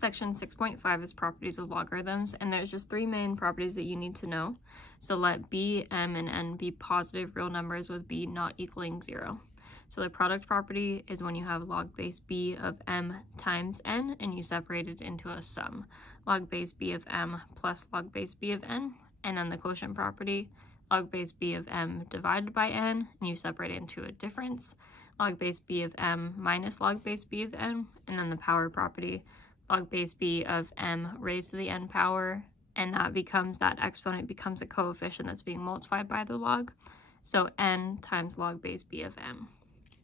Section 6.5 is properties of logarithms, and there's just three main properties that you need to know. So let b, m, and n be positive real numbers with b not equaling 0. So the product property is when you have log base b of m times n and you separate it into a sum. Log base b of m plus log base b of n, and then the quotient property, log base b of m divided by n, and you separate it into a difference. Log base b of m minus log base b of n, and then the power property, log base b of m raised to the n power, and that exponent becomes a coefficient that's being multiplied by the log. So n times log base b of m.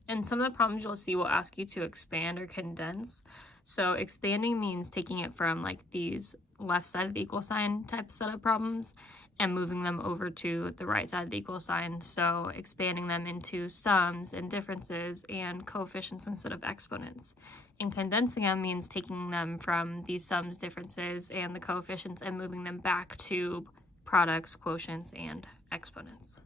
And some of the problems you'll see will ask you to expand or condense. So expanding means taking it from like these left side of the equal sign type setup problems and moving them over to the right side of the equal sign. So expanding them into sums and differences and coefficients instead of exponents. And condensing them means taking them from these sums, differences, and the coefficients and moving them back to products, quotients, and exponents.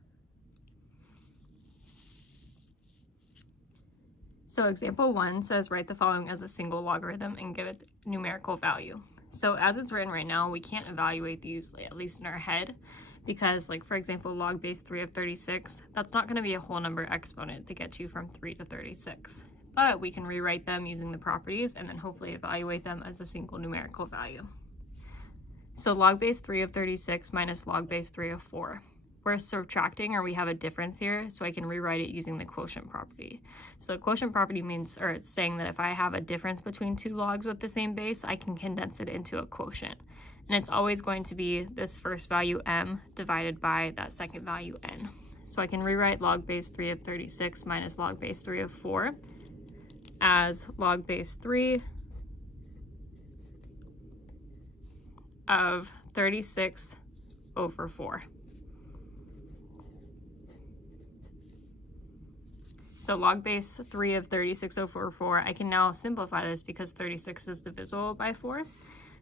So example 1 says write the following as a single logarithm and give its numerical value. So as it's written right now, we can't evaluate these, at least in our head, because like for example, log base 3 of 36, that's not going to be a whole number exponent to get you from 3 to 36. But we can rewrite them using the properties and then hopefully evaluate them as a single numerical value. So log base 3 of 36 minus log base 3 of 4. We're subtracting, or we have a difference here, so I can rewrite it using the quotient property. So the quotient property means, or it's saying that if I have a difference between two logs with the same base, I can condense it into a quotient. And it's always going to be this first value m divided by that second value n. So I can rewrite log base 3 of 36 minus log base 3 of 4 as log base 3 of 36 over 4. So log base 3 of 36 over 4, I can now simplify this because 36 is divisible by 4.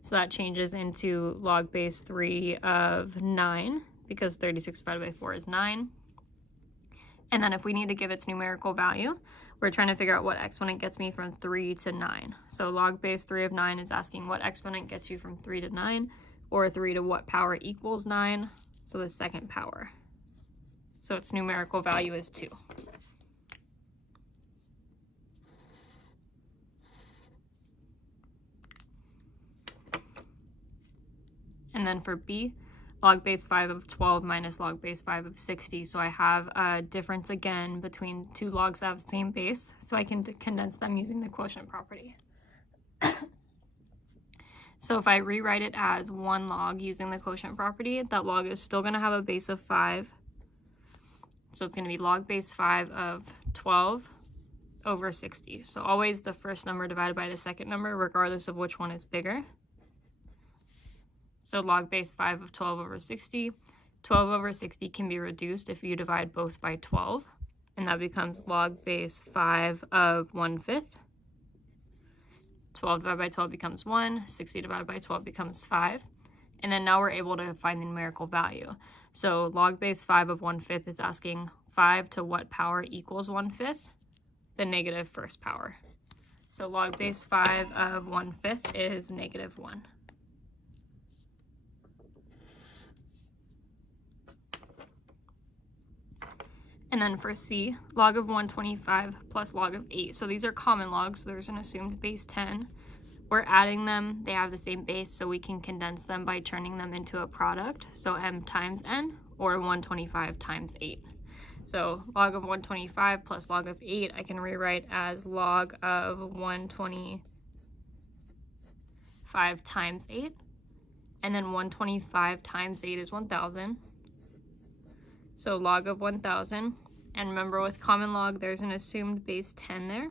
So that changes into log base 3 of 9 because 36 divided by 4 is 9. And then if we need to give its numerical value, we're trying to figure out what exponent gets me from 3 to 9. So log base 3 of 9 is asking what exponent gets you from 3 to 9, or 3 to what power equals 9, so the second power. So its numerical value is 2. And then for b, log base 5 of 12 minus log base 5 of 60. So I have a difference again between two logs that have the same base, so I can condense them using the quotient property. So if I rewrite it as one log using the quotient property, that log is still going to have a base of 5. So it's going to be log base 5 of 12 over 60. So always the first number divided by the second number, regardless of which one is bigger. So log base 5 of 12 over 60. 12 over 60 can be reduced if you divide both by 12, and that becomes log base 5 of 1/5. 12 divided by 12 becomes 1, 60 divided by 12 becomes 5, and then now we're able to find the numerical value. So log base 5 of 1/5 is asking 5 to what power equals 1/5? The negative first power. So log base 5 of 1/5 is negative 1. And then for c, log of 125 plus log of 8. So these are common logs, so there's an assumed base 10. We're adding them, they have the same base, so we can condense them by turning them into a product. So m times n, or 125 times 8. So log of 125 plus log of 8, I can rewrite as log of 125 times 8. And then 125 times 8 is 1,000. So log of 1,000, and remember with common log there's an assumed base 10 there.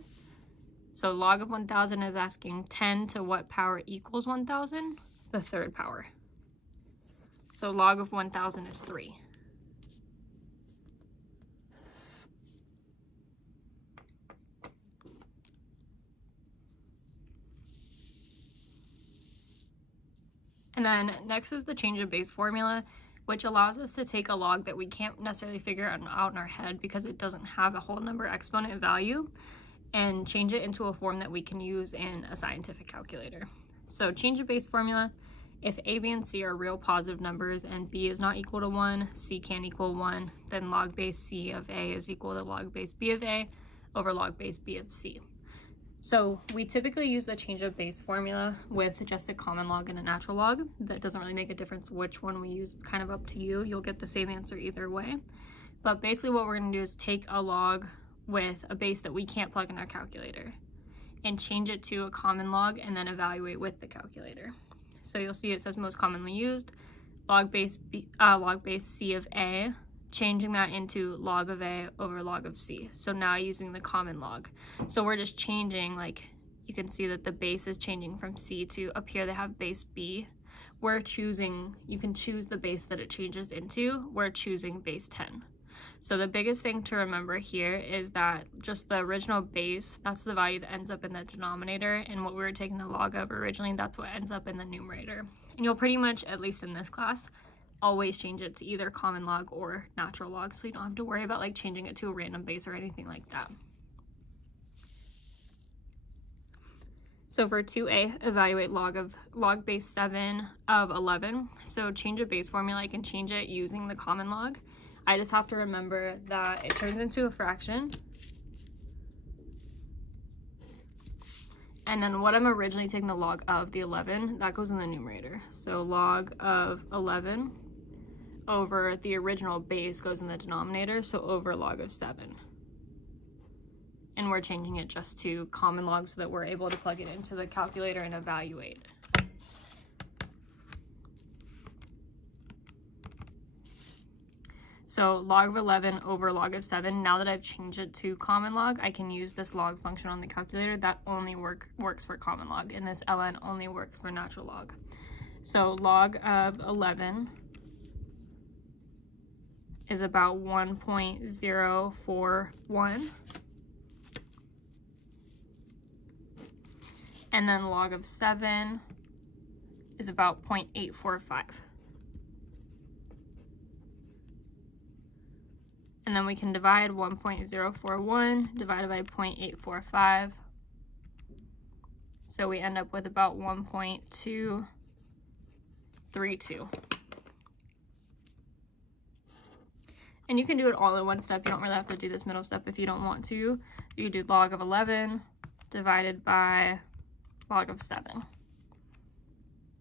So log of 1,000 is asking 10 to what power equals 1,000? The third power. So log of 1,000 is 3. And then next is the change of base formula, which allows us to take a log that we can't necessarily figure out in our head because it doesn't have a whole number exponent value, and change it into a form that we can use in a scientific calculator. So change of base formula. If a, b, and c are real positive numbers and b is not equal to 1, c can't equal 1, then log base c of a is equal to log base b of a over log base b of c. So we typically use the change of base formula with just a common log and a natural log. That doesn't really make a difference which one we use. It's kind of up to you. You'll get the same answer either way. But basically what we're going to do is take a log with a base that we can't plug in our calculator and change it to a common log and then evaluate with the calculator. So you'll see it says most commonly used, log base c of a, changing that into log of a over log of c. So now using the common log. So we're just changing, like you can see that the base is changing from c to, up here they have base b. We're choosing, you can choose the base that it changes into. We're choosing base 10. So the biggest thing to remember here is that just the original base, that's the value that ends up in the denominator, and what we were taking the log of originally, that's what ends up in the numerator. And you'll pretty much, at least in this class, always change it to either common log or natural log, so you don't have to worry about like changing it to a random base or anything like that. So for 2a, evaluate log base 7 of 11. So change of base formula, I can change it using the common log. I just have to remember that it turns into a fraction. And then what I'm originally taking the log of, the 11, that goes in the numerator. So log of 11 over the original base goes in the denominator, so over log of 7. And we're changing it just to common log so that we're able to plug it into the calculator and evaluate. So log of 11 over log of 7, now that I've changed it to common log, I can use this log function on the calculator. That only works for common log, and this ln only works for natural log. So log of 11 is about 1.041. And then log of 7 is about 0.845. And then we can divide 1.041 divided by 0.845. So we end up with about 1.232. And you can do it all in one step. You don't really have to do this middle step if you don't want to. You do log of 11 divided by log of 7.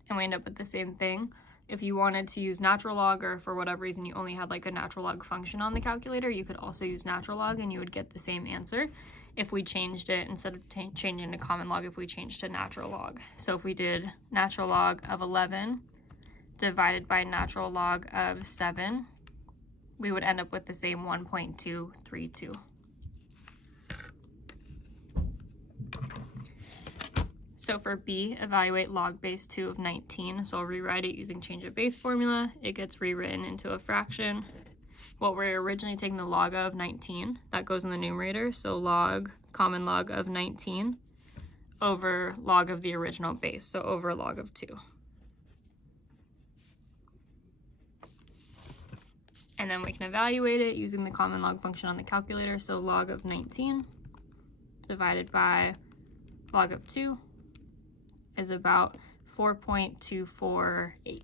And we end up with the same thing. If you wanted to use natural log, or for whatever reason you only had like a natural log function on the calculator, you could also use natural log and you would get the same answer if we changed it, instead of changing to common log, if we changed to natural log. So if we did natural log of 11 divided by natural log of 7, we would end up with the same 1.232. So for B, evaluate log base 2 of 19. So I'll rewrite it using change of base formula. It gets rewritten into a fraction. What we're originally taking the log of 19, that goes in the numerator. So log, common log of 19 over log of the original base, so over log of 2. And then we can evaluate it using the common log function on the calculator. So log of 19 divided by log of 2 is about 4.248.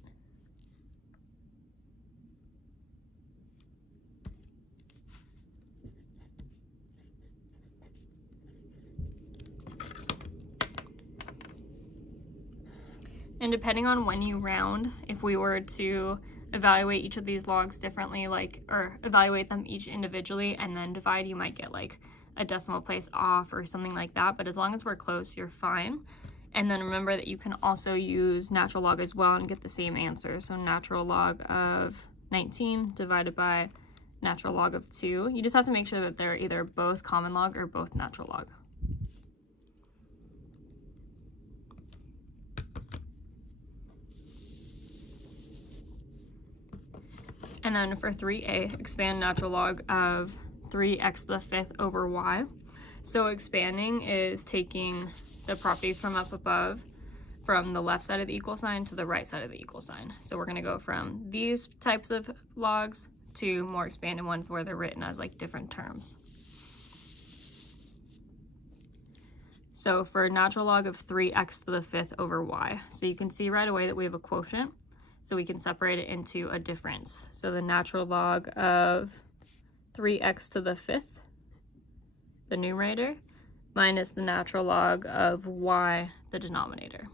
And depending on when you round, if we were to evaluate each of these logs differently, or evaluate them each individually and then divide, you might get like a decimal place off or something like that, but as long as we're close, you're fine. And then remember that you can also use natural log as well and get the same answer. So natural log of 19 divided by natural log of 2. You just have to make sure that they're either both common log or both natural log. And then for 3a, expand natural log of 3x to the 5th over y. So expanding is taking the properties from up above, from the left side of the equal sign to the right side of the equal sign. So we're going to go from these types of logs to more expanded ones where they're written as like different terms. So for natural log of 3x to the 5th over y, so you can see right away that we have a quotient, so we can separate it into a difference. So the natural log of 3x to the 5th, the numerator, minus the natural log of y, the denominator.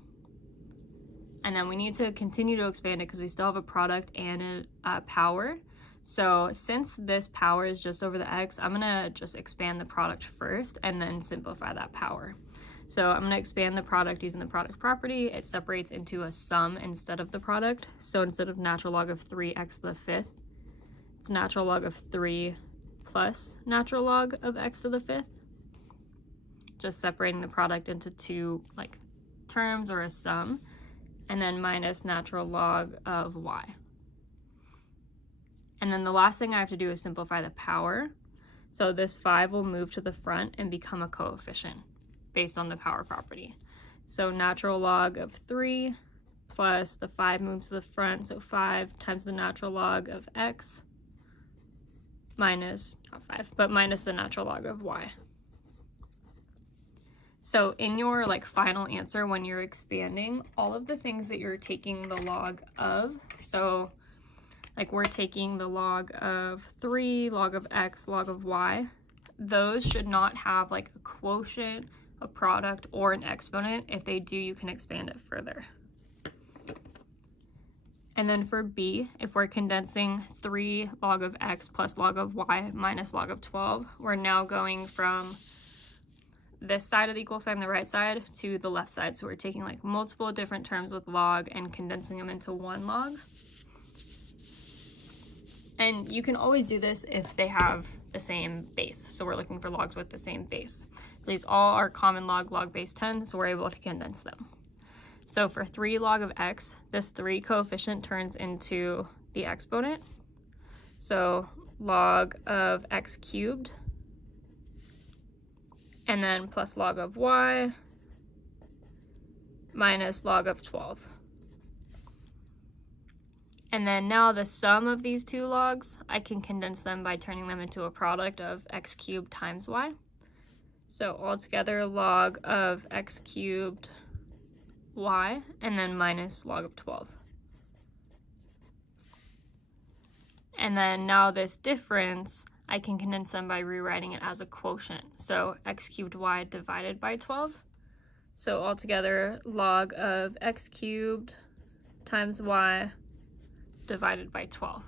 And then we need to continue to expand it because we still have a product and a power. So since this power is just over the x, I'm gonna just expand the product first and then simplify that power. So I'm gonna expand the product using the product property. It separates into a sum instead of the product. So instead of natural log of 3x to the 5th, it's natural log of 3 plus natural log of x to the 5th. Just separating the product into two like terms or a sum, and then minus natural log of y. And then the last thing I have to do is simplify the power. So this 5 will move to the front and become a coefficient based on the power property. So natural log of 3 plus the 5 moves to the front, so 5 times the natural log of x minus, not 5, but minus the natural log of y. So in your like final answer, when you're expanding, all of the things that you're taking the log of, so like we're taking the log of 3, log of x, log of y, those should not have like a quotient, a product, or an exponent. If they do, you can expand it further. And then for b, if we're condensing 3 log of x plus log of y minus log of 12, we're now going from this side of the equal sign, the right side, to the left side. So we're taking like multiple different terms with log and condensing them into one log. And you can always do this if they have the same base. So we're looking for logs with the same base. So these all are common log base 10, so we're able to condense them. So for 3 log of x, this 3 coefficient turns into the exponent. So log of x cubed, and then plus log of y minus log of 12. And then now the sum of these two logs, I can condense them by turning them into a product of x cubed times y. So altogether log of x cubed y, and then minus log of 12. And then now this difference, I can condense them by rewriting it as a quotient. So x cubed y divided by 12. So altogether log of x cubed times y divided by 12.